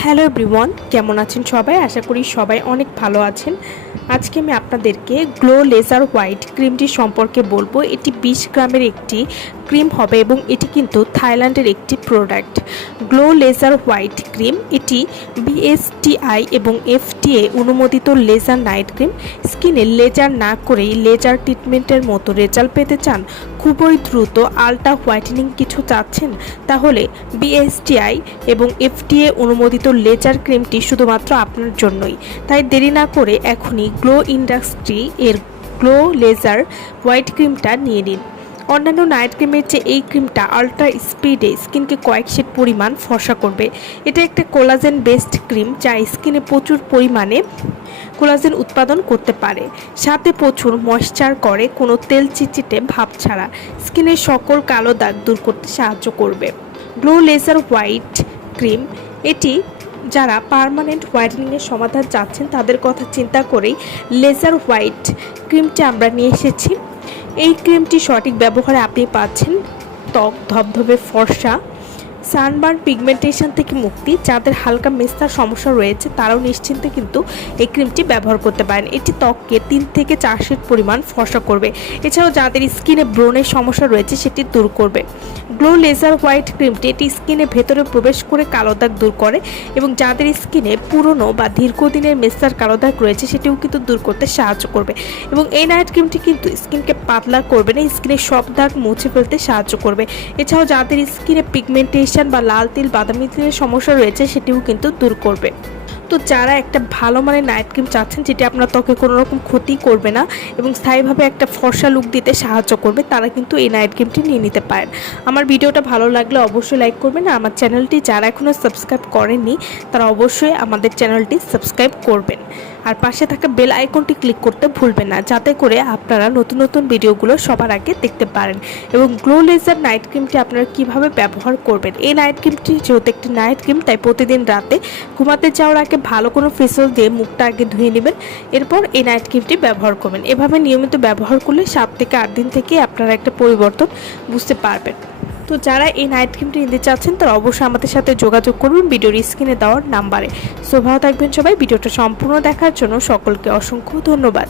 Hello everyone, কেমন আছেন সবাই? আশা করি সবাই অনেক ভালো আছেন। আজকে আমি আপনাদেরকে গ্লো লেজার হোয়াইট ক্রিমটি সম্পর্কে বলব। এটি বিশ গ্রামের একটি ক্রিম হবে এবং এটি কিন্তু থাইল্যান্ডের একটি product glow laser white cream এটি বিএসটিআই এবং এফটিএ অনুমোদিত লেজার নাইট ক্রিম স্কিনে লেজার না করেই লেজার ট্রিটমেন্টের মতো রেজাল্ট পেতে চান। খুবই দ্রুত আলট্রা হোয়াইটেনিং কিছু চাচ্ছেন। তাহলে বিএসটিআই এবং এফটিএ অনুমোদিত লেজার ক্রিমটি শুধুমাত্র আপনার জন্যই। তাই দেরি না করে এখনই গ্লো ইন্ডাস্ট্রি এর গ্লো লেজার হোয়াইট ক্রিমটা নিয়ে নিন। অন্যান্য নাইট ক্রিমের চেয়ে এই ক্রিমটা আল্ট্রা স্পিডে স্কিনকে কয়েক শেড পরিমাণ ফর্সা করবে। এটা একটা কোলাজেন বেসড ক্রিম যা স্কিনে প্রচুর পরিমাণে কোলাজেন উৎপাদন করতে পারে। সাথে প্রচুর ময়শ্চার করে, কোনো তেল চিচিটে ভাব ছাড়া স্কিনের সকল কালো দাগ দূর করতে সাহায্য করবে। গ্লো লেজার হোয়াইট ক্রিম এটি যারা পার্মানেন্ট হোয়াইটেনিংয়ের সমাধান চাচ্ছেন, তাদের কথা চিন্তা করেই লেজার হোয়াইট ক্রিমটি আমরা নিয়ে এসেছি। এই ক্রিমটি সঠিক ব্যবহারে আপনি পাচ্ছেন ত্বক ধবধবে ফর্সা সানবার্ন পিগমেন্টেশন থেকে মুক্তি, যাদের হালকা মেস্তার সমস্যা রয়েছে, তারাও নিশ্চিন্তে কিন্তু এই ক্রিমটি ব্যবহার করতে পারেন। এটি ত্বককে তিন থেকে চার পরিমাণ ফর্সা করবে। এছাড়াও যাদের স্কিনে ব্রণের সমস্যা রয়েছে, সেটি দূর করবে। গ্লো লেজার হোয়াইট ক্রিমটি এটি স্কিনে ভেতরে প্রবেশ করে কালো দাগ দূর করে এবং যাদের স্কিনে পুরনো বা দীর্ঘদিনের মেস্তার কালো দাগ রয়েছে, সেটিও কিন্তু দূর করতে সাহায্য করবে। এবং এই নাইট ক্রিমটি কিন্তু স্কিনকে পাতলা করবে না, স্কিনের সব দাগ মুছে ফেলতে সাহায্য করবে। এছাড়াও যাদের স্কিনে পিগমেন্টেশন বা লাল তিল বাদামি তিলের সমস্যা রয়েছে সেটিও কিন্তু দূর করবে। তো যারা একটা ভালো মানের নাইট ক্রিম চাচ্ছেন, যেটি আপনার ত্বকে কোনো রকম ক্ষতি করবে না এবং স্থায়ীভাবে একটা ফর্সা লুক দিতে সাহায্য করবে, তারা কিন্তু এই নাইট ক্রিমটি নিয়ে নিতে পারেন। আমার ভিডিওটা ভালো লাগলে অবশ্যই লাইক করবেন আর আমার চ্যানেলটি যারা এখনও সাবস্ক্রাইব করেননি, তারা অবশ্যই আমাদের চ্যানেলটি সাবস্ক্রাইব করবেন। আর পাশে থাকা বেল আইকনটি ক্লিক করতে ভুলবেন না, যাতে করে আপনারা নতুন নতুন ভিডিওগুলো সবার আগে দেখতে পারেন এবং গ্লো লেজার নাইট ক্রিমটি আপনারা কীভাবে ব্যবহার করবেন? এই নাইট ক্রিমটি যেহেতু একটি নাইট ক্রিম তাই প্রতিদিন রাতে ঘুমাতে যাওয়ার আগে ভালো কোনো ফেসওয়াশ দিয়ে মুখটা আগে ধুয়ে নেবেন। এরপর এই নাইট ক্রিমটি ব্যবহার করবেন। এভাবে নিয়মিত ব্যবহার করলে সাত থেকে আট দিন থেকে আপনারা একটা পরিবর্তন বুঝতে পারবেন। তো যারা এই নাইট ক্রিমটি নিতে চাচ্ছেন, তারা অবশ্যই আমাদের সাথে যোগাযোগ করবেন ভিডিওর স্ক্রিনে দেওয়ার নাম্বারে। সো ভালো থাকবেন সবাই। ভিডিওটা সম্পূর্ণ দেখার জন্য সকলকে অসংখ্য ধন্যবাদ।